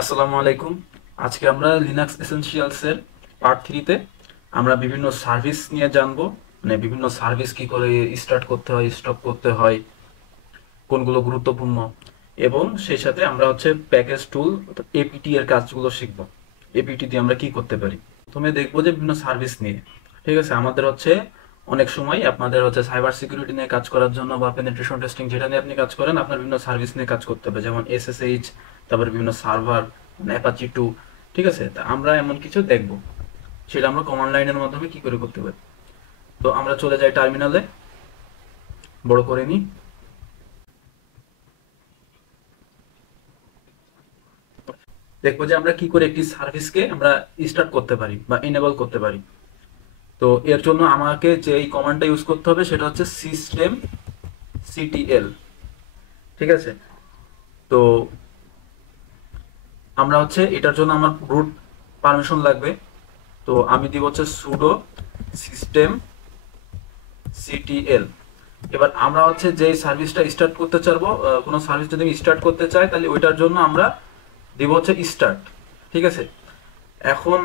আসসালামু আলাইকুম। আজকে আমরা লিনাক্স এসেনশিয়ালস এর পার্ট 3 তে আমরা বিভিন্ন সার্ভিস নিয়ে জানবো। মানে বিভিন্ন সার্ভিস কি করে স্টার্ট করতে হয়, স্টপ করতে হয়, কোনগুলো গুরুত্বপূর্ণ, এবং সেই সাথে আমরা প্যাকেজ টুল এপিটি এর কাজগুলো শিখবো। এপিটি দিয়ে আমরা কি করতে পারি। প্রথমে দেখবো যে বিভিন্ন সার্ভিস নিয়ে। ঠিক আছে, আমাদের অনেক সময় আপনাদের সাইবার সিকিউরিটি নিয়ে কাজ করার জন্য বা পেনিট্রেশন টেস্টিং যেটা নিয়ে আপনি কাজ করেন, আপনার বিভিন্ন সার্ভিস নিয়ে কাজ করতে হবে, যেমন এসএসএইচ, তারপর বিভিন্ন সার্ভার, অ্যাপাচি 2। ঠিক আছে, তা আমরা এমন কিছু দেখবো, সেটা আমরা কমান্ড লাইনের মাধ্যমে কি করে করতে পারি। তো আমরা চলে যাই টার্মিনালে, বড় করে নিই। দেখবো যে আমরা কি করে একটি সার্ভিসকে আমরা স্টার্ট করতে পারি বা এনেবল করতে পারি। তো এর জন্য আমাকে যে এই কমান্ডটা ইউজ করতে হবে সেটা হচ্ছে সিস্টেম সিটিএল। ঠিক আছে, তো আমরা এটার জন্য আমার রুট পারমিশন লাগবে। তো আমি দিব সুডো সিস্টেম সিটিএল। এবার আমরা যে সার্ভিসটা স্টার্ট করতে চাইবো, কোনো সার্ভিস যদি আমি স্টার্ট করতে চাই, তাহলে ওইটার জন্য আমরা দিব স্টার্ট। ঠিক আছে, এখন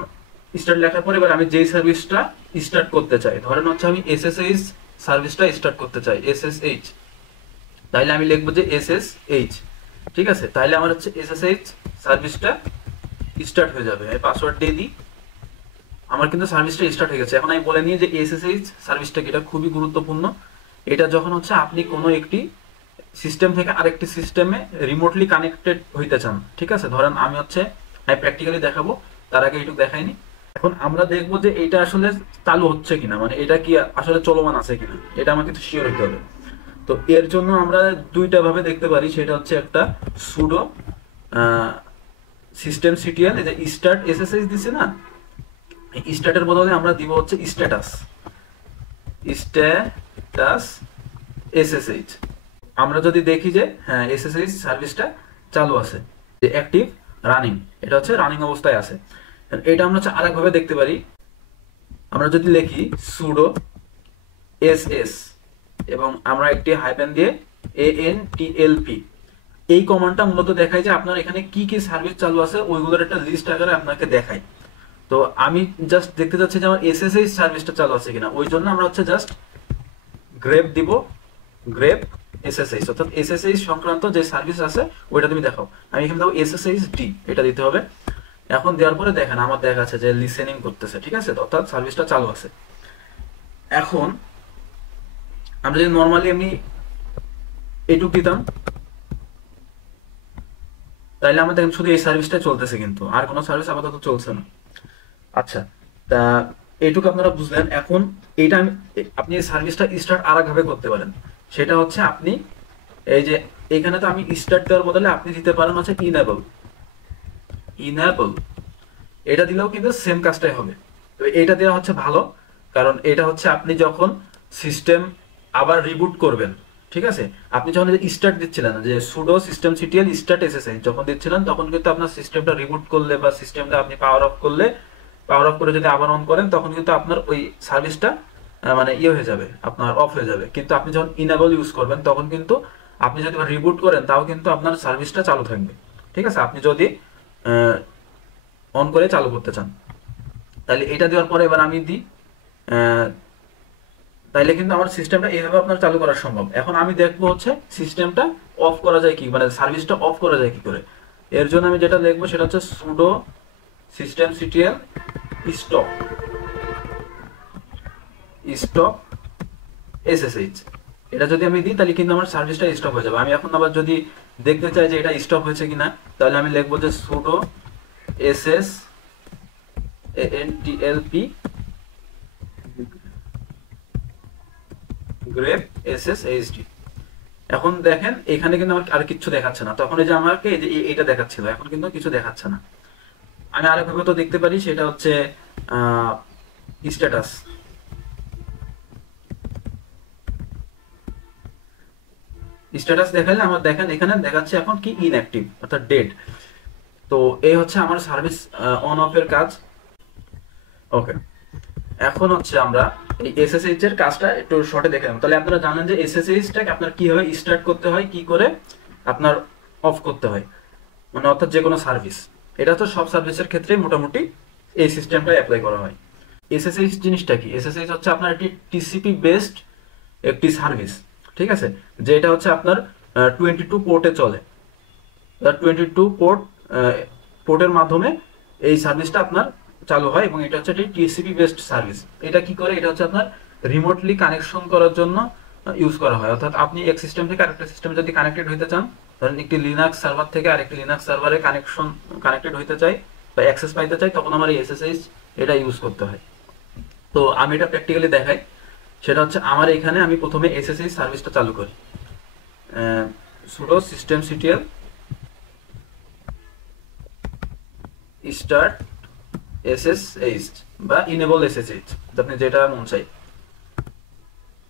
স্টার্ট লেখার পরে এবার আমি যেই সার্ভিসটা স্টার্ট করতে চাই, ধরেন আমি এসএসএইচ সার্ভিসটা স্টার্ট করতে চাই, এসএসএইচ, তাইলে আমি লিখবো যে এসএসএইচ। ঠিক আছে, তাইলে আমার এসএসএইচ সার্ভিসটা স্টার্ট হয়ে যাবে। আমি পাসওয়ার্ড দিয়ে দিই, আমার কিন্তু সার্ভিসটা স্টার্ট হয়ে গেছে। এখন আমি বলে নিই যে এসএসএইচ সার্ভিসটা এটা খুবই গুরুত্বপূর্ণ। এটা যখন আপনি কোনো একটি সিস্টেম থেকে আরেকটি সিস্টেমে রিমোটলি কানেক্টেড হইতে চান। ঠিক আছে, ধরেন আমি প্র্যাকটিক্যালি দেখাবো, তার আগে একটু দেখাইনি। এখন আমরা দেখবো যে এটা আসলে চালু হচ্ছে কিনা, মানে এটা কি আসলে চলমান আছে কিনা, এটা আমাকে তো শিওর হতে হবে। তো এর জন্য আমরা দুইটা ভাবে দেখতে পারি, সেটা একটা সুডো সিস্টেম সিটিএল, এই যে স্টার্ট এসএসএইচ দিছে না, স্ট্যাটার বদলে আমরা দিব স্ট্যাটাস, স্ট্যাটাস এসএসএইচ। আমরা যদি দেখি যে হ্যাঁ এসএসএইচ সার্ভিসটা চালু আছে, যে অ্যাক্টিভ রানিং, এটা রানিং অবস্থায় আছে। এটা আমরা আরেকভাবে দেখতে পারি, আমরা যদি লিখি সুডো এসএস এবং আমরা একটি হাইফেন দিয়ে ANTLP, এই কমান্ডটা মূলত দেখায় যে আপনার এখানে কি কি সার্ভিস চালু আছে, ওইগুলোর একটা লিস্ট আকারে আপনাকে দেখায়। তো আমি জাস্ট দেখতে চাচ্ছি যে আমার এসএসএইচ সার্ভিসটা চালু আছে কিনা, ওই জন্য আমরা জাস্ট গ্রেপ দিব, গ্রেপ এসএসএইচ, অর্থাৎ এসএসএইচ সংক্রান্ত যে সার্ভিস আছে ওইটা তুমি দেখাও। আমি এখানে দেবো এসএসএইচ ডি, এটা দিতে হবে। এখন দেওয়ার পরে দেখেন আমার দেখা যাচ্ছে যে লিসেনিং করতেছে। ঠিক আছে, অর্থাৎ সার্ভিসটা চালু আছে। এখন আমরা যদি নর্মালি আমি এইটুক দিতাম, তাইলে আমরা দেখেন শুধু এই সার্ভিসটা চলতেছে, কিন্তু আর কোনো সার্ভিস আপাতত চলছে না। আচ্ছা, তা এইটুকু আপনারা বুঝলেন। এখন এইটা আপনি এই সার্ভিসটা স্টার্ট আর একভাবে করতে পারেন, সেটা আপনি এই যে এখানে তো আমি স্টার্ট দেওয়ার বদলে আপনি দিতে পারেন ইনেবল। ইনেবল এটা দিলেও কিন্তু সেম কাজটাই হবে। তো এটা দেওয়া ভালো, কারণ এটা আপনি যখন সিস্টেম আবার রিবুট করবেন, ঠিক আছে, আপনি যখন স্টার্ট দিচ্ছিলেন, যে pseudo system CTL start SSH যখন দিচ্ছিলেন, তখন কিন্তু আপনার সিস্টেমটা রিবুট করলে বা সিস্টেমটা আপনি পাওয়ার অফ করলে, পাওয়ার অফ করে যদি আবার অন করেন, তখন কিন্তু আপনার ওই সার্ভিসটা মানে ইয়ে হয়ে যাবে, আপনার অফ হয়ে যাবে। কিন্তু আপনি যখন ইনেবল ইউজ করবেন, তখন কিন্তু আপনি যদি রিবুট করেন, তাও কিন্তু আপনার সার্ভিসটা চালু থাকবে। ঠিক আছে, আপনি যদি অন করে চালু করতে চান, তাহলে এটা দেওয়ার পরে এবার আমি দিই, তাইলে কিন্তু আমার সিস্টেমটা এইভাবে আপনার চালু করা সম্ভব। এখন আমি দেখবো সিস্টেমটা অফ করা যায় কি, মানে সার্ভিসটা অফ করা যায় কি করে। এর জন্য আমি যেটা দেখবো সেটা pseudo system CTL stop, stop SSH. এটা যদি আমি দিই, তাহলে কিন্তু আমার সার্ভিসটা স্টপ হয়ে যাবে। আমি এখন আবার যদি দেখতে চাই যে এটা স্টপ হয়েছে কিনা, তাহলে আমি লিখবো যে pseudo SS ANTLP grape SSHD। এখন দেখেন এখানে কিন্তু আমার আর কিছু দেখাচ্ছে না, তখন এই যে আমাকে এই যে এটা দেখাচ্ছিল, এখন কিন্তু কিছু দেখাচ্ছে না। আমি আরেকভাবে তো দেখতে পারি, সেটা স্ট্যাটাস। স্ট্যাটাস দেখালে আমার দেখেন এখানে দেখাচ্ছে এখন কি ইনঅ্যাক্টিভ, অর্থাৎ ডেড। তো এই আমার সার্ভিস অন অফ এর কাজ। ওকে, এখন আমরা এই এসএসএইচ এর কাজটা একটু শর্টে দেখে নেব। তাহলে আপনারা জানেন যে এসএসএইচটাকে আপনার কিভাবে স্টার্ট করতে হয়, কি করে আপনার অফ করতে হয়, মানে অর্থাৎ যে কোনো সার্ভিস। এটা তো সব সার্ভিসের ক্ষেত্রে মোটামুটি এই সিস্টেমটা অ্যাপ্লাই করা হয়। এসএসএইচ জিনিসটা কি? এসএসএইচ হচ্ছে আপনার একটি টিসিপি বেসড একটি সার্ভিস, ঠিক আছে, যেটা হচ্ছে আপনার 22 পোর্টে চলে। 22 পোর্টের মাধ্যমে এই সার্ভিসটা আপনার চালু হয় এবং এটা হচ্ছে একটি টিসিপি বেসড সার্ভিস। এটা কি করে? এটা হচ্ছে আপনার রিমোটলি কানেকশন করার জন্য ইউজ করা হয়। অর্থাৎ আপনি এক সিস্টেম থেকে আরেকটা সিস্টেমে যদি কানেক্টেড হইতে চান, ধরেন একটি লিনাক্স সার্ভার থেকে আরেকটি লিনাক্স সার্ভারে কানেক্টেড হইতে চাই বা অ্যাক্সেস পাইতে চাই, তখন আমার এই এসএসএইচ এটা ইউজ করতে হয়। তো আমি এটা প্র্যাকটিক্যালি দেখাই। সেটা হচ্ছে আমার এখানে আমি প্রথমে এসএসএইচ সার্ভিসটা চালু করি, sudo systemctl start ssh বা enable ssh, আপনি যেটা মন চাই।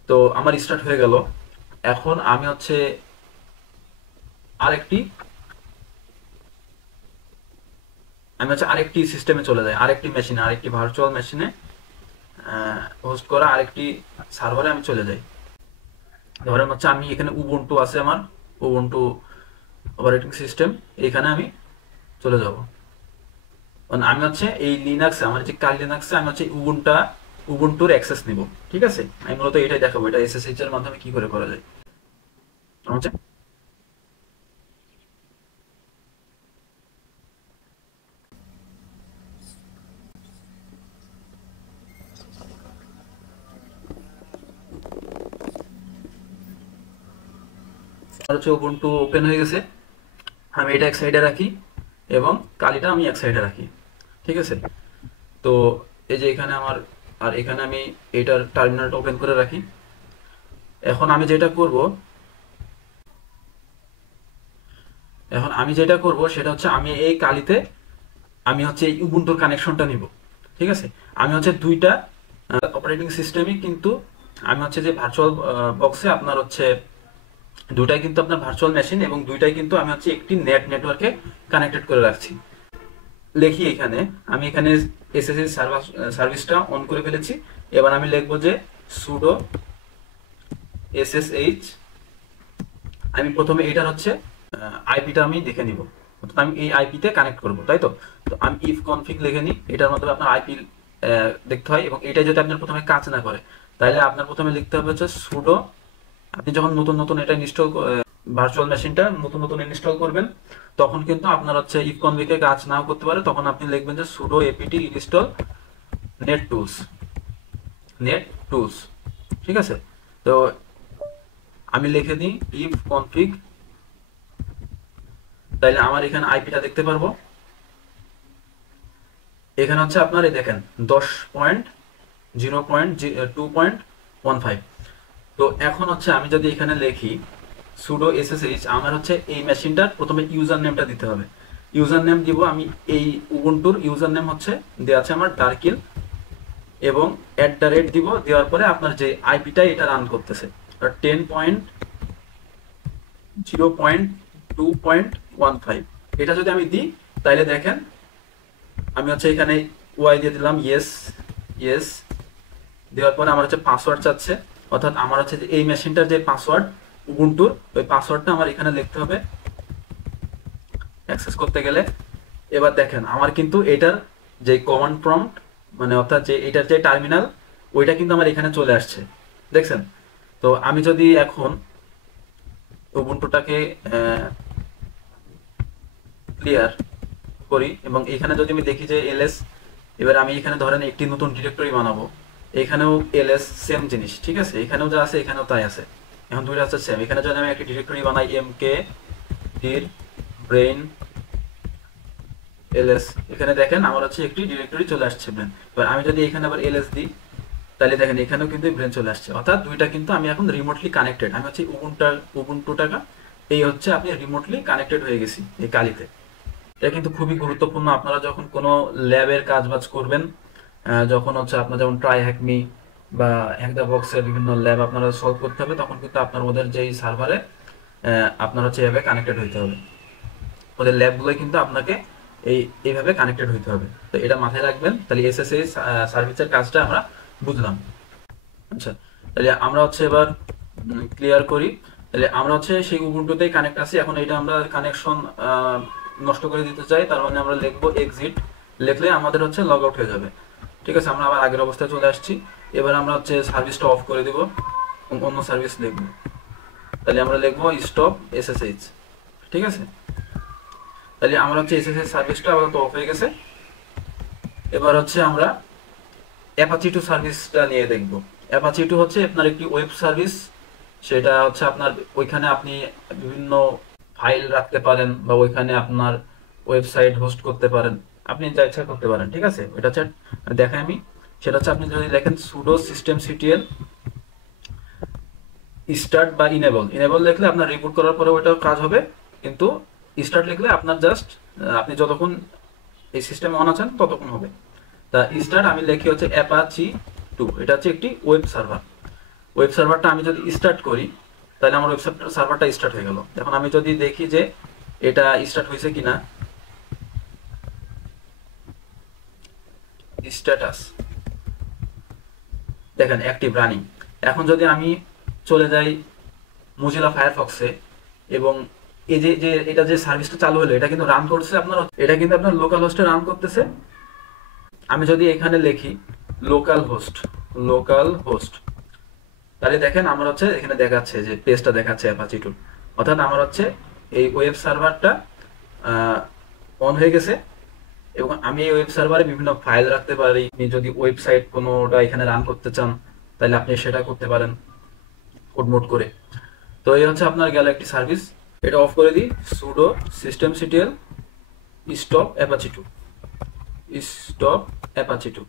তো আমার স্টার্ট হয়ে গেল। এখন আমি হচ্ছে আরেকটি সিস্টেমে চলে যাই, আরেকটি মেশিনে, আরেকটি ভার্চুয়াল মেশিনে হোস্ট করা আরেকটি সার্ভারে আমি চলে যাই। ধরেন হচ্ছে আমি এখানে উবুন্টু আছে, আমার উবুন্টু অপারেটিং সিস্টেম, এখানে আমি চলে যাব। আমি হচ্ছে এই লিনাক্সে, আমার যে কালি লিনাক্সে আমি হচ্ছে উবুন্টুর অ্যাক্সেস নিব, ঠিক আছে। আমি মূলত এটাই দেখাবো, এটা এসএসএইচ এর মাধ্যমে কি করে করা যায়। হচ্ছে উবুন্টু ওপেন হয়ে গেছে, আমি এটা এক সাইডে রাখি এবং কালিটা আমি এক সাইডে রাখি, ঠিক আছে। তো এই যে এখানে আমার, আর এখানে আমি এটার টার্মিনালটা ওপেন করে রাখি। এখন আমি যেটা করব সেটা হচ্ছে আমি এই কালিতে আমি হচ্ছে এই উবুন্টুর কানেকশনটা নিব, ঠিক আছে। আমি হচ্ছে দুইটা অপারেটিং সিস্টেমই কিন্তু আমি হচ্ছে যে ভার্চুয়াল বক্সে আপনার হচ্ছে দুইটাই কিন্তু আপনার ভার্চুয়াল মেশিন এবং দুইটাই কিন্তু আমি হচ্ছে একটি নেটওয়ার্কে কানেক্টেড করে রাখছি। লিখি এখানে, আমি এখানে এসএসএইচ সার্ভিসটা অন করে ফেলেছি। এবার আমি লিখবো যে sudo ssh, আমি প্রথমে এটার হচ্ছে আইপিটা আমি দেখে নিব, অর্থাৎ আমি এই আইপিতে কানেক্ট করব, তাই তো। তো আমি ইফ কনফিগ লিখে নিই, এটার মাধ্যমে আপনার আইপি দেখতে হয় এবং এটা যদি আপনার প্রথমে কাজ না করে তাহলে আপনার প্রথমে লিখতে হবে হচ্ছে sudo, আপনি যখন নতুন এটা ইনস্টল ভার্চুয়াল মেশিনটা নতুন ইনস্টল করবেন তখন কিন্তু আপনার হচ্ছে ইফ কনফিগে কাজ নাও করতে পারে, তখন আপনি লিখবেন যে sudo apt install net tools, ঠিক আছে। তো আমি লিখে দিই ইফ কনফিগ, তাইলে আমার এখানে আইপিটা দেখতে পারবো। এখানে হচ্ছে আপনার এই দেখেন 10.0.2.15। তো এখন হচ্ছে আমি যদি এখানে লিখি sudo ssh, আমার হচ্ছে এই মেশিনটার প্রথমে ইউজার নেমটা দিতে হবে। ইউজার নেম দিব আমি, এই উবুন্টুর ইউজার নেম হচ্ছে দেওয়া আছে আমার ডার্কিল এবং @ দিব, দেওয়ার পরে আপনার যে আইপিটা এটা রান করতেছে 10.0.2.15, এটা যদি আমি দিই তাহলে দেখেন আমি হচ্ছে এখানে ওয়াই দিয়ে দিলাম, ইয়েস দেওয়ার পরে আমার হচ্ছে পাসওয়ার্ড চাচ্ছে, অর্থাৎ আমার হচ্ছে এই মেশিনটার যে পাসওয়ার্ড উবুন্টুর, ওই পাসওয়ার্ডটা আমার এখানে লিখতে হবে অ্যাক্সেস করতে গেলে। এবার দেখেন আমার কিন্তু এটার যে কমান্ড প্রম্পট, মানে অর্থাৎ যে এটার যে টার্মিনাল, ওইটা কিন্তু আমার এখানে চলে আসছে, দেখছেন। তো আমি যদি এখন উবুন্টুটাকে ক্লিয়ার করি এবং এখানে যদি আমি দেখি যে এলএস, এবার আমি এখানে ধরেন একটি নতুন ডিরেক্টরি বানাবো, এখানেও এলএস সেম জিনিস, ঠিক আছে, এখানেও যা আছে এখানেও তাই আছে, এখন দুইটা হচ্ছে সেম। এখানে যদি আমি একটি ডিরেক্টরি বানাই এমকে ডির ব্রেইন এলএস, এখানে দেখেন আমার হচ্ছে একটি ডিরেক্টরি চলে আসছে ব্রেন। এবার আমি যদি এখানে আবার এলএস দিই তাহলে দেখেন এখানেও কিন্তু ব্রেন চলে আসছে, অর্থাৎ দুইটা কিন্তু আমি এখন রিমোটলি কানেক্টেড। আমি হচ্ছে উবুন্টুটাকা এই হচ্ছে আপনি রিমোটলি কানেক্টেড হয়ে গেছি এই কালিতে। এটা কিন্তু খুবই গুরুত্বপূর্ণ আপনারা যখন কোনো ল্যাবের কাজবাজ করবেন, যখন হচ্ছে আপনার যেমন ট্রাই হ্যাকমি বা হ্যাক দ্য বক্সের বিভিন্ন ল্যাব আপনারা সলভ করতে হবে, তখন কিন্তু আপনার ওদের যেই সার্ভারে আপনার হচ্ছে এভাবে কানেক্টেড হইতে হবে, ওদের ল্যাবগুলোই কিন্তু আপনাকে এইভাবে কানেক্টেড হইতে হবে। তো এটা মাথায় রাখবেন। তাহলে এসএসএইচ সার্ভিসের কাজটা আমরা বুঝলাম। আচ্ছা, তাহলে আমরা হচ্ছে এবার ক্লিয়ার করি। তাহলে আমরা হচ্ছে সেই উবুন্টুতেই কানেক্ট আছি। এখন এটা আমরা কানেকশন নষ্ট করে দিতে চাই, তার মানে আমরা লিখবো এক্সিট, লিখলে আমাদের হচ্ছে লগ আউট হয়ে যাবে। ঠিক আছে, আমরা আবার আগের অবস্থায় চলে আসছি। এবার আমরা হচ্ছে সার্ভিসটা অফ করে দিব, অন্য সার্ভিস লিখবো। তাহলে আমরা লিখবো স্টপ এসএসএইচ। ঠিক আছে, তাহলে আমরা হচ্ছে এসএসএইচ সার্ভিসটা আপাতত অফ হয়ে গেছে। এবার হচ্ছে আমরা অ্যাপাচি 2 সার্ভিসটা নিয়ে দেখব। অ্যাপাচি 2 হচ্ছে আপনার একটি ওয়েব সার্ভিস, সেটা হচ্ছে আপনার ওইখানে আপনি বিভিন্ন ফাইল রাখতে পারেন বা ওইখানে আপনার ওয়েবসাইট হোস্ট করতে পারেন, আপনি যা ইচ্ছা করতে পারেন। ঠিক আছে, এটা হচ্ছে দেখাই আমি। সেটা হচ্ছে আপনি যদি লেখেন সুডো systemctl স্টার্ট বা ইনেবল, ইনেবল লিখলে আপনার রিপোর্ট করার পরে ওইটা কাজ হবে, কিন্তু স্টার্ট লিখলে আপনার জাস্ট আপনি যতক্ষণ এই সিস্টেমে অন আছেন ততক্ষণ হবে। তা স্টার্ট আমি লিখি হচ্ছে অ্যাপাচি 2, এটা হচ্ছে একটি ওয়েব সার্ভার। ওয়েব সার্ভারটা আমি যদি স্টার্ট করি তাহলে আমার ওয়েব সার্ভারটা স্টার্ট হয়ে গেল। এখন আমি যদি দেখি যে এটা স্টার্ট হয়েছে কিনা, স্ট্যাটাস দেখেন অ্যাক্টিভ রানিং। এখন যদি আমি চলে যাই মোজিলা ফায়ারফক্সে, এবং এই যে যে এটা যে সার্ভিসটা চালু হলো এটা কিন্তু রান করছে আপনার, এটা কিন্তু আপনার লোকাল হোস্টে রান করতেছে। আমি যদি এখানে লিখি লোকাল হোস্ট, তাহলে দেখেন আমার হচ্ছে এখানে দেখাচ্ছে যে পেজটা দেখাচ্ছে অ্যাপাচি 2, অর্থাৎ আমার হচ্ছে এই ওয়েব সার্ভারটা অন হয়ে গেছে। এবং আমি এই ওয়েব সার্ভারে বিভিন্ন ফাইল রাখতে পারি। আপনি যদি ওয়েবসাইট কোনোটা এখানে রান করতে চান তাহলে আপনি সেটা করতে পারেন কোড মোড করে। তো এই হচ্ছে আপনার গেল একটি সার্ভিস। এটা অফ করে দিই, pseudo systemctl stop Apache 2, stop Apache 2।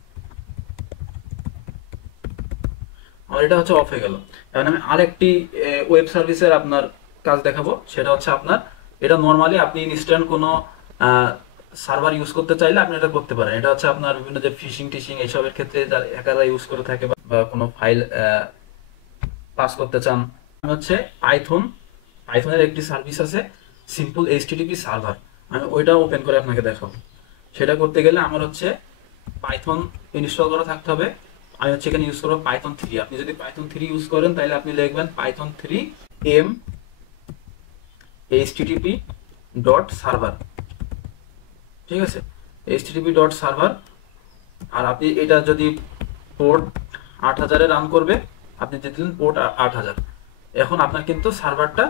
আর এটা হচ্ছে অফ হয়ে গেল। এখন আমি আরেকটি ওয়েব সার্ভিসের আপনার কাজ দেখাবো। সেটা হচ্ছে আপনার এটা নর্মালি আপনি ইনস্ট্যান্ট কোনো সার্ভার ইউজ করতে চাইলে আপনি এটা করতে পারেন। এটা হচ্ছে আপনার বিভিন্ন যে ফিশিং টিশিং এইসবের ক্ষেত্রে যারা হ্যাকাররা ইউজ করে থাকে বা কোনো ফাইল পাস করতে চান। হচ্ছে পাইথনের একটি সার্ভিস আছে সিম্পল এইচটিটিপি সার্ভার, আমি ওইটা ওপেন করে আপনাকে দেখাবো। সেটা করতে গেলে আমার হচ্ছে পাইথন ইনস্টল করা থাকতে হবে। আমি হচ্ছে এখানে ইউজ করবো পাইথন 3। আপনি যদি পাইথন 3 ইউজ করেন তাহলে আপনি লিখবেন পাইথন 3 m http.server। ঠিক আছে, http.server। আর আপনি এটা যদি পোর্ট 8000 এ রান করবে, আপনি দিয়ে দিলেন পোর্ট 8000। এখন আপনার কিন্তু সার্ভারটা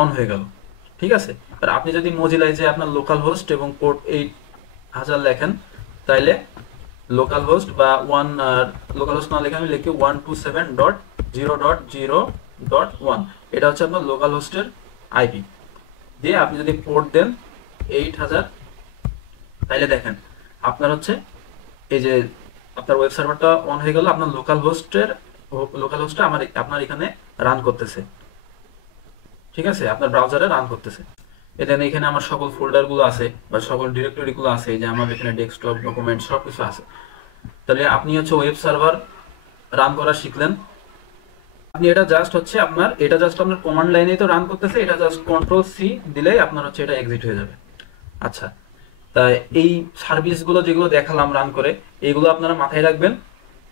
অন হয়ে গেল। ঠিক আছে, আর আপনি যদি মজিলায় যে আপনার লোকাল হোস্ট এবং পোর্ট 8000 লেখেন, তাইলে লোকাল হোস্ট বা লোকাল হোস্ট না লিখে আমি লিখি 127.0.0.1, এটা হচ্ছে আপনার লোকাল হোস্টের আইপি দিয়ে আপনি যদি পোর্ট দেন 8000, তাইলে দেখেন আপনার হচ্ছে এই যে আপনার ওয়েব সার্ভারটা অন হয়ে গেল, আপনার লোকাল হোস্টটা আপনার এখানে রান করতেছে। ঠিক আছে, আপনার ব্রাউজারে রান করতেছে। দেন এখানে আমার সকল ফোল্ডারগুলো আছে বা সকল ডিরেক্টরিগুলো আছে, যে আমার এখানে ডেস্কটপ ডকুমেন্ট সব কিছু আছে। তাহলে আপনি হচ্ছে ওয়েব সার্ভার রান করা শিখলেন। আপনি এটা জাস্ট আপনার কমান্ড লাইনেই তো রান করতেছে, এটা জাস্ট Ctrl+C দিলেই আপনার হচ্ছে এটা এক্সিট হয়ে যাবে। আচ্ছা, তাই এই সার্ভিসগুলো যেগুলো দেখালাম রান করে, এইগুলো আপনারা মাথায় রাখবেন।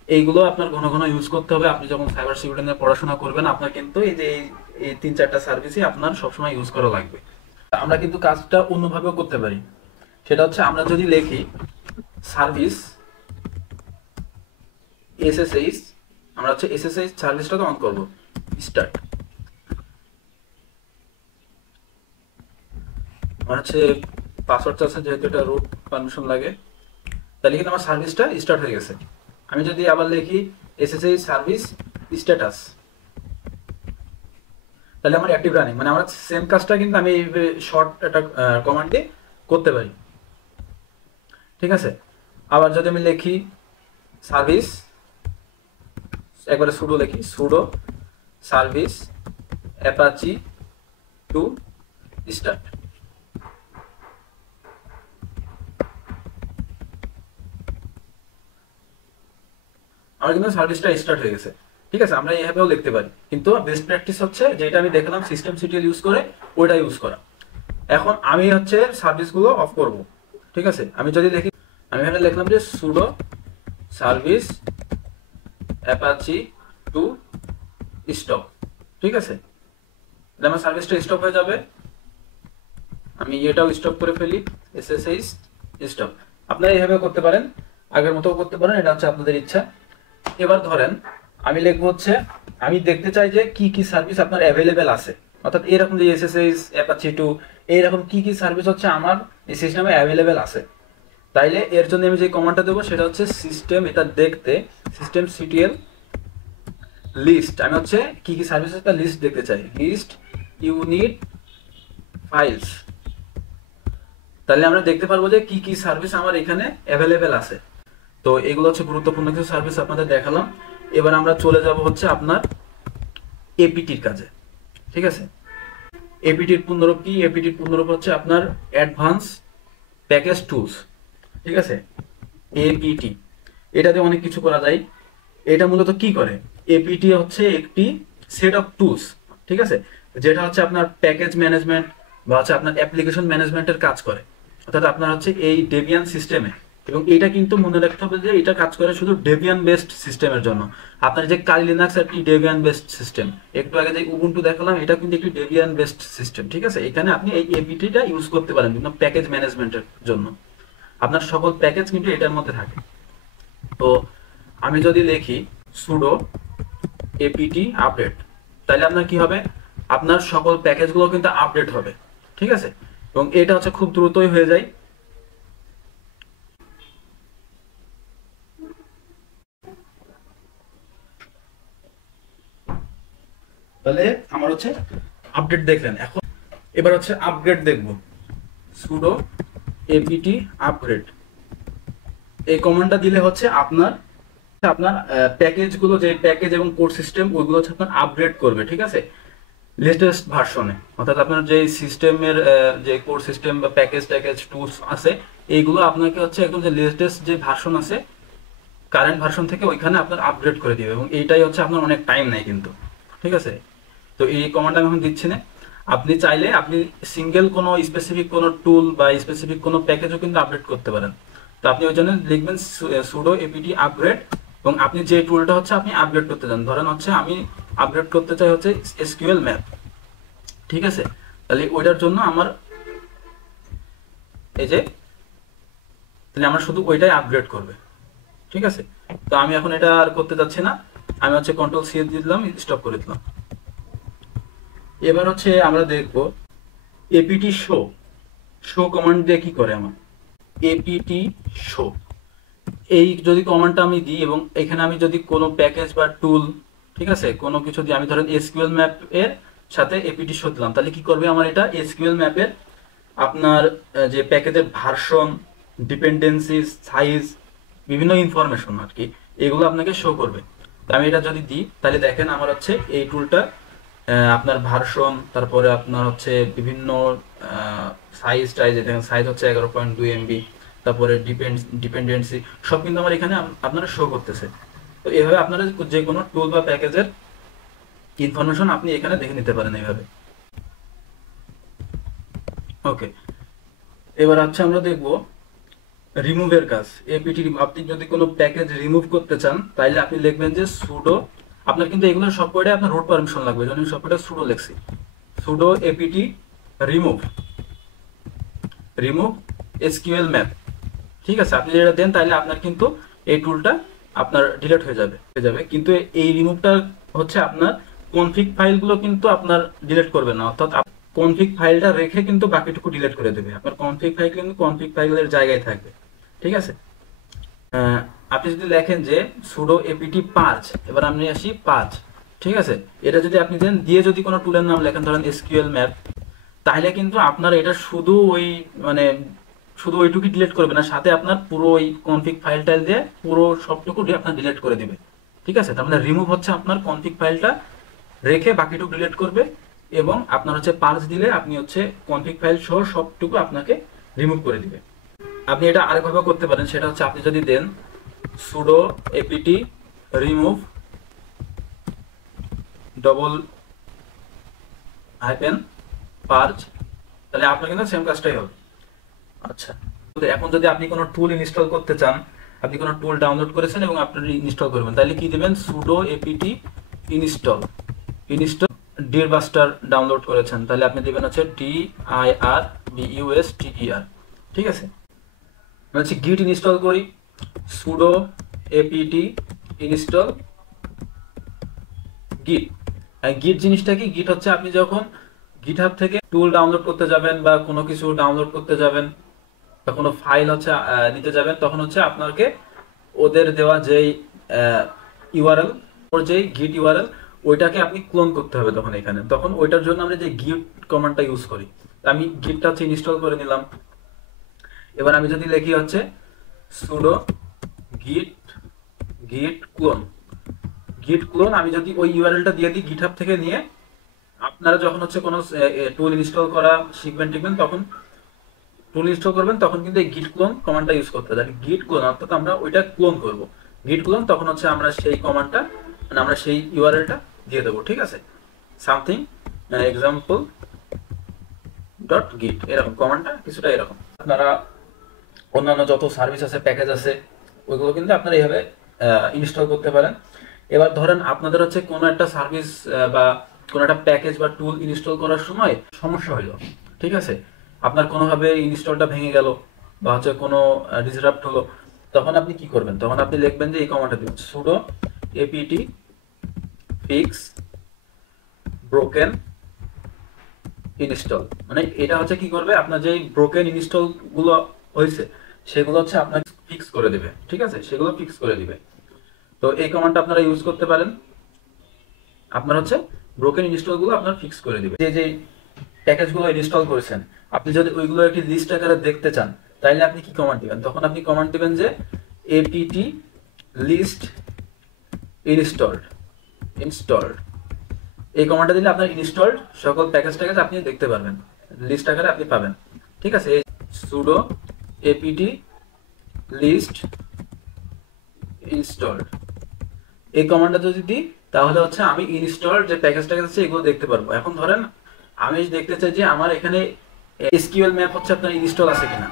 এইগুলো আপনার ঘন ঘন ইউজ করতে হবে। আপনি যখন সাইবার সিকিউরিটি নিয়ে পড়াশোনা করবেন, আপনার কিন্তু এই যে এই 3-4টা সার্ভিসই আপনার সবসময় ইউজ করা লাগবে। আমরা কিন্তু কাজটা অন্যভাবেও করতে পারি। সেটা হচ্ছে আমরা যদি লিখি সার্ভিস এসএসএইচ, আমরা হচ্ছে এসএসএইচ সার্ভিসটাকে অন করব, স্টার্ট। আমার হচ্ছে পাসওয়ার্ড চাচ্ছে, যেহেতু এটা রুট পারমিশন লাগে, তাহলে কিন্তু আমার সার্ভিসটা স্টার্ট হয়ে গেছে। আমি যদি আবার লিখি এসএসএইচ সার্ভিস স্ট্যাটাস, তাহলে আমার অ্যাক্টিভ রানিং, মানে আমরা সেম কাজটা কিন্তু আমি শর্ট একটা কমান্ডে করতে পারি। ঠিক আছে, আবার যদি আমি লিখি সার্ভিস, একবারে সুডো লিখি, সুডো সার্ভিস অ্যাপাচি 2 স্টার্ট। আমার কিন্তু সার্ভিসটা স্টার্ট হয়ে গেছে। ঠিক আছে, আমরা এইভাবেও লিখতে পারি, কিন্তু বেস্ট প্র্যাকটিস হচ্ছে যেটা আমি দেখালাম systemctl ইউজ করে ওইটা ইউজ করা। এখন আমি হচ্ছে সার্ভিসগুলো অফ করব। ঠিক আছে, আমি যদি দেখি, আমি এখানে লিখলাম যে সুডো সার্ভিস অ্যাপাচি 2 স্টপ। ঠিক আছে, তাহলে আমার সার্ভিসটা স্টপ হয়ে যাবে। আমি এটাও স্টপ করে ফেলি, SSH স্টপ। আপনারা এইভাবে করতে পারেন, আগের মতো করতে পারেন, এটা হচ্ছে আপনাদের ইচ্ছা। এবার ধরেন আমি লিখবো হচ্ছে আমি দেখতে চাই যে কি কি সার্ভিস আপনার অ্যাভেলেবেল আছে, অর্থাৎ এরকম যে SSH অ্যাপাচি 2 এইরকম কি কি সার্ভিস হচ্ছে আমার এই সিস্টেমে অ্যাভেলেবেল আছে। তাইলে এর জন্য আমি যে কমান্ডটা দেবো সেটা হচ্ছে সিস্টেম, এটা দেখতে সিস্টেম CTL লিস্ট। আমি হচ্ছে কি কি সার্ভিস আছে তার লিস্ট দেখতে চাই, লিস্ট ইউনিট ফাইলস। তাহলে আমরা দেখতে পারবো যে কি কি সার্ভিস আমার এখানে অ্যাভেলেবেল আছে। তো এগুলো হচ্ছে গুরুত্বপূর্ণ কিছু সার্ভিস আপনাদের দেখালাম। এবার আমরা চলে যাব হচ্ছে আপনার এপিটির কাজে, ঠিক আছে। এপিটির পূর্ণরূপ কি? এপিটির পূর্ণরূপ হচ্ছে আপনার অ্যাডভান্স প্যাকেজ টুলস, ঠিক আছে, এপিটি। এটাতে অনেক কিছু করা যায়। এটা মূলত কি করে? এপিটি হচ্ছে একটি সেট অফ টুলস, ঠিক আছে, যেটা হচ্ছে আপনার প্যাকেজ ম্যানেজমেন্ট বা হচ্ছে আপনার অ্যাপ্লিকেশন ম্যানেজমেন্টের কাজ করে, অর্থাৎ আপনার হচ্ছে এই ডেবিয়ান সিস্টেমে। এবং এটা কিন্তু মনে রাখতে হবে যে এটা কাজ করে শুধু ডেবিয়ান বেসড সিস্টেমের জন্য। আপনার যে কালি লিনাক্স একটি ডেবিয়ান বেসড সিস্টেম, একটু আগে যে উবুন্টু দেখালাম এটা কিন্তু একটি ডেবিয়ান বেসড সিস্টেম, ঠিক আছে। এখানে আপনি এই এপিটিটা ইউজ করতে পারেন বিভিন্ন প্যাকেজ ম্যানেজমেন্টের জন্য। আপনার সকল প্যাকেজ কিন্তু এটার মধ্যে থাকে। তো আমি যদি লিখি sudo apt আপডেট, তাহলে আপনার কি হবে? আপনার সকল প্যাকেজগুলো কিন্তু আপডেট হবে, ঠিক আছে। এবং এটা হচ্ছে খুব দ্রুতই হয়ে যায়। তাহলে আমার হচ্ছে আপডেট দেখলেন। এখন এবার হচ্ছে আপগ্রেড দেখব, sudo apt আপগ্রেড। এই কমান্ডটা দিলে হচ্ছে আপনার প্যাকেজগুলো, যে প্যাকেজ এবং কোড সিস্টেম ওইগুলো হচ্ছে আপনার আপগ্রেড করবে, ঠিক আছে, লেটেস্ট ভার্সনে। অর্থাৎ আপনার যে সিস্টেমের যে কোড সিস্টেম বা প্যাকেজ টুলস আছে এইগুলো আপনাকে হচ্ছে একদম যে লেটেস্ট যে ভার্সন আছে কারেন্ট ভার্সন থেকে ওইখানে আপনার আপগ্রেড করে দিবে। এবং এইটাই হচ্ছে আপনার অনেক টাইম নেয় কিন্তু, ঠিক আছে। তো এই কমান্ড আমি এখন দিচ্ছি না। আপনি চাইলে আপনি সিঙ্গেল কোনো স্পেসিফিক কোনো টুল বা স্পেসিফিক কোনো প্যাকেজও কিন্তু আপডেট করতে পারেন। তো আপনি ওই জন্য লিখবেন sudo apt আপগ্রেড, এবং আপনি যে টুলটা হচ্ছে আপনি আপগ্রেড করতে চান, ধরেন হচ্ছে আমি আপগ্রেড করতে চাই হচ্ছে SQL ম্যাপ, ঠিক আছে। তাহলে ওইটার জন্য আমার এই যে তাহলে আমার শুধু ওইটাই আপগ্রেড করবে, ঠিক আছে। তো আমি এখন এটা আর করতে যাচ্ছি না, আমি হচ্ছে Ctrl+C দিলাম, স্টপ করে দিলাম। এবার হচ্ছে আমরা দেখব apt শো কমান্ড দিয়ে কি করে আমার apt শো। এই যদি কমান্ডটা আমি দিই এবং এখানে আমি যদি কোনো প্যাকেজ বা টুল, ঠিক আছে, কোনো কিছু দিয়ে আমি ধরেন SQL ম্যাপ এর সাথে apt শো দিলাম, তাহলে কি করবে আমার এটা SQL ম্যাপের আপনার যে প্যাকেজের ভার্সন, ডিপেন্ডেন্সিজ, সাইজ, বিভিন্ন ইনফরমেশন আর কি, এগুলো আপনাকে শো করবে। তো আমি এটা যদি দিই তাহলে দেখেন আমার হচ্ছে এই টুলটা আপনার ভার্সন, তারপরে আপনার হচ্ছে বিভিন্ন সাইজ টাইজ, দেখেন সাইজ হচ্ছে 11.2 MB, তারপরে ডিপেন্ডেন্সি সব কিন্তু আমার এখানে আপনারা শো করতেছে। তো এইভাবে আপনারা যে কোনো টুল বা প্যাকেজের ইনফরমেশন আপনি এখানে দেখে নিতে পারেন এইভাবে। ওকে, এবার হচ্ছে আমরা দেখব রিমুভের কাজ। এপিটি আপনি যদি কোনো প্যাকেজ রিমুভ করতে চান তাহলে আপনি লিখবেন যে sudo, আপনার কিন্তু এগুলো সব কয়টা আপনার রুট পারমিশন লাগবে, এই জন্য সব কয়টা sudo লিখছি, sudo apt remove SQL map, ঠিক আছে। আপনি যেটা দেন তাহলে আপনার কিন্তু এই টুলটা আপনার ডিলিট হয়ে যাবে। কিন্তু এই রিমুভটা হচ্ছে আপনার কনফিগ ফাইলগুলো কিন্তু আপনার ডিলিট করবে না, অর্থাৎ কনফিগ ফাইলটা রেখে কিন্তু বাকিটুকু ডিলিট করে দেবে। আপনার কনফিগ ফাইল কিন্তু কনফিগ ফাইলের জায়গায় থাকবে, ঠিক আছে। আপনি যদি লেখেন যে sudo apt purge, এবার আমি আসি পাজ, ঠিক আছে, এটা যদি আপনি দেন দিয়ে যদি কোনো টুলের নাম লেখেন ধরেন SQL ম্যাপ, তাহলে কিন্তু আপনার এটা শুধু ওই মানে শুধু ওইটুকুই ডিলিট করবে না, সাথে আপনার পুরো ওই কনফিগ ফাইলটা দিয়ে পুরো সবটুকু আপনার ডিলিট করে দিবে, ঠিক আছে। তার মানে রিমুভ হচ্ছে আপনার কনফিগ ফাইলটা রেখে বাকিটুকু ডিলিট করবে, এবং আপনার হচ্ছে পার্স দিলে আপনি হচ্ছে কনফিগ ফাইল সহ সবটুকু আপনাকে রিমুভ করে দিবে। আপনি এটা আরেকভাবে করতে পারেন, সেটা হচ্ছে আপনি যদি দেন sudo apt remove -purge, তাহলে আপনার কিন্তু সেম কাজটাই হবে। আচ্ছা, এখন যদি আপনি কোনো টুল ইনস্টল করতে চান, আপনি কোনো টুল ডাউনলোড করেছেন এবং আপনি ইনস্টল করবেন, তাহলে কি দিবেন sudo apt ইনস্টল ডিরবাস্টার ডাউনলোড করেছেন, তাহলে আপনি দিবেন হচ্ছে dir BUSTER, ঠিক আছে। আমি হচ্ছে git ইনস্টল করি, sudo apt install git। গিট জিনিসটা কি? গিট হচ্ছে আপনি যখন গিটহাব থেকে টুল ডাউনলোড করতে যাবেন বা কোনো কিছু ডাউনলোড করতে যাবেন বা কোনো ফাইল হচ্ছে নিতে যাবেন, তখন হচ্ছে আপনাকে ওদের দেওয়া যেই ইউআরএল, ওর যেই গিট ইউআরএল, ওইটাকে আপনি ক্লোন করতে হবে তখন এখানে। তখন ওইটার জন্য আমরা যে গিট কমান্ডটা ইউজ করি, আমি গিটটা হচ্ছে ইনস্টল করে নিলাম। এবার আমি যদি লিখি হচ্ছে sudo git ক্লোন, আমি যদি ওই ইউআরএলটা দিয়ে দিই গিটহাব থেকে নিয়ে, আপনারা যখন হচ্ছে কোনো টুল ইনস্টল করা শিখবেন টিখবেন, তখন টুল ইনস্টল করবেন তখন কিন্তু এই git clone কমান্ডটা ইউজ করতে হবে। git clone অর্থাৎ আমরা ওইটা ক্লোন করব, git clone, তখন হচ্ছে আমরা সেই কমান্ডটা মানে আমরা সেই ইউআরএলটা দিয়ে দেবো, ঠিক আছে। সামথিং এক্সাম্পল ডট গিট, এরকম কমান্ডটা কিছুটা এরকম। আপনারা অন্যান্য যত সার্ভিস আছে, প্যাকেজ আছে, ওইগুলো কিন্তু আপনারা এইভাবে ইনস্টল করতে পারেন। এবার ধরেন আপনাদের হচ্ছে কোনো একটা সার্ভিস বা কোনো একটা প্যাকেজ বা টুল ইনস্টল করার সময় সমস্যা হলো, ঠিক আছে, আপনার কোনোভাবে ইনস্টলটা ভেঙে গেল বা হচ্ছে কোনো ডিসরাপ্ট হলো, তখন আপনি কি করবেন? তখন আপনি লিখবেন যে এই কমান্ডটা দিবেন sudo apt fix broken install। মানে এটা হচ্ছে কি করবে, আপনার যে ব্রোকেন ইনস্টল গুলো হয়েছে সেগুলো হচ্ছে আপনার ফিক্স করে দিবে, ঠিক আছে, সেগুলো ফিক্স করে দিবে। তো এই কমান্ডটা আপনারা ইউজ করতে পারেন, আপনার হচ্ছে ব্রোকেন ইনস্টল গুলো আপনার ফিক্স করে দিবে। যে যে প্যাকেজগুলো ইনস্টল করেছেন, আপনি যদি ওইগুলো একটি লিস্ট আকারে দেখতে চান, তাইলে আপনি কি কমান্ড দিবেন? তখন আপনি কমান্ড দিবেন যে apt list installed। এই কমান্ডটা দিলে আপনার ইনস্টলড সকল প্যাকেজ আপনি দেখতে পারবেন, লিস্ট আকারে আপনি পাবেন, ঠিক আছে। sudo apt list installed, এই কমান্ডটা যদি দিই তাহলে হচ্ছে আমি ইনস্টল যে প্যাকেজ আছে এগুলো দেখতে পারবো। এখন ধরেন আমি দেখতে চাই যে আমার এখানে এসকিউএল ম্যাপ হচ্ছে আপনার ইনস্টল আছে কিনা,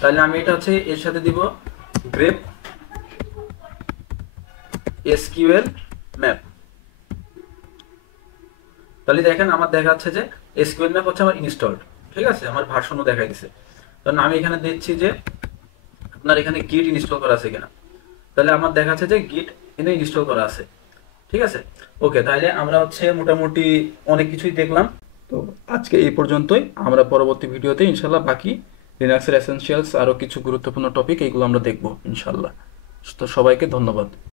তাহলে আমি এটা হচ্ছে এর সাথে দিব grep SQL ম্যাপ। তাহলে দেখেন আমার দেখাচ্ছে যে SQL ম্যাপ হচ্ছে আমার ইনস্টলড, ঠিক আছে, আমার ভার্সনও দেখাই দিছে। কারণ আমি এখানে দেখছি যে আপনার এখানে গিট ইনস্টল করা আছে কিনা, তাহলে আমার দেখাচ্ছে যে গিট এনে ইনস্টল করা আছে, ঠিক আছে। ওকে, তাহলে আমরা হচ্ছে মোটামুটি অনেক কিছুই দেখলাম। তো আজকে এই পর্যন্তই, আমরা পরবর্তী ভিডিওতে ইনশাল্লাহ বাকি লিনাক্সের এসেনশিয়ালস আরও কিছু গুরুত্বপূর্ণ টপিক এইগুলো আমরা দেখবো ইনশাল্লাহ। তো সবাইকে ধন্যবাদ।